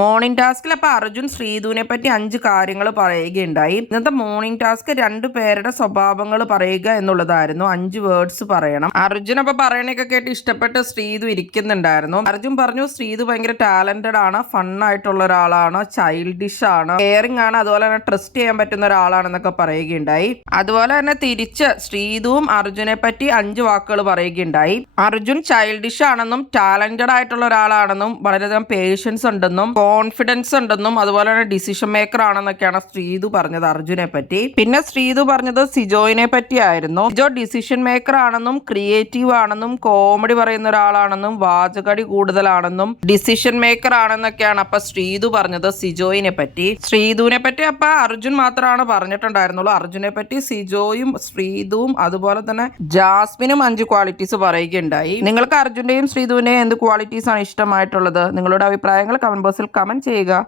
Morning ടാസ്കിൽ അപ്പൊ അർജുൻ ശ്രീധുവിനെ പറ്റി 5 കാര്യങ്ങൾ പറയുകയുണ്ടായി. ഇന്നത്തെ മോർണിംഗ് ടാസ്ക് 2 പേരുടെ സ്വഭാവങ്ങൾ പറയുക എന്നുള്ളതായിരുന്നു. 5 വേർഡ്സ് പറയണം. അർജുൻ അപ്പൊ പറയണൊക്കെ കേട്ട് ഇഷ്ടപ്പെട്ട് ശ്രീധു ഇരിക്കുന്നുണ്ടായിരുന്നു. അർജുൻ പറഞ്ഞു ശ്രീധു ഭയങ്കര ടാലന്റഡ് ആണ്, ഫൺ ആയിട്ടുള്ള ഒരാളാണ്, ചൈൽഡിഷ് ആണ്, കെയറിംഗ് ആണ്, അതുപോലെ തന്നെ ട്രസ്റ്റ് ചെയ്യാൻ പറ്റുന്ന ഒരാളാണെന്നൊക്കെ പറയുകയുണ്ടായി. അതുപോലെ തന്നെ തിരിച്ച് ശ്രീധുവും അർജുനെ പറ്റി 5 വാക്കുകൾ പറയുകയുണ്ടായി. അർജുൻ ചൈൽഡിഷ് ആണെന്നും ടാലന്റഡ് ആയിട്ടുള്ള ഒരാളാണെന്നും വളരെയധികം പേഷ്യൻസ് ഉണ്ടെന്നും കോൺഫിഡൻസ് ഉണ്ടെന്നും അതുപോലെ തന്നെ ഡിസിഷൻ മേക്കർ ആണെന്നൊക്കെയാണ് ശ്രീധു പറഞ്ഞത് അർജുനെ പറ്റി. പിന്നെ ശ്രീധു പറഞ്ഞത് സിജോയിനെ പറ്റിയായിരുന്നു. സിജോ ഡിസിഷൻ മേക്കർ ആണെന്നും ക്രിയേറ്റീവ് ആണെന്നും കോമഡി പറയുന്ന ഒരാളാണെന്നും വാചകടി കൂടുതലാണെന്നും ഡിസിഷൻ മേക്കർ ആണെന്നൊക്കെയാണ് അപ്പൊ ശ്രീധു പറഞ്ഞത് സിജോയിനെ പറ്റി. ശ്രീധുവിനെ പറ്റി അപ്പൊ അർജുൻ മാത്രമാണ് പറഞ്ഞിട്ടുണ്ടായിരുന്നുള്ളൂ. അർജുനെ പറ്റി സിജോയും ശ്രീധുവും അതുപോലെ തന്നെ ജാസ്മിനും 5 ക്വാളിറ്റീസ് പറയുകയുണ്ടായി. നിങ്ങൾക്ക് അർജുന്റെയും ശ്രീധുവിന്റെയും എന്ത് ക്വാളിറ്റീസ് ആണ് ഇഷ്ടമായിട്ടുള്ളത്? നിങ്ങളുടെ അഭിപ്രായങ്ങൾ കമന്റ് ബോക്സിൽ കമന്റ് ചെയ്യുക.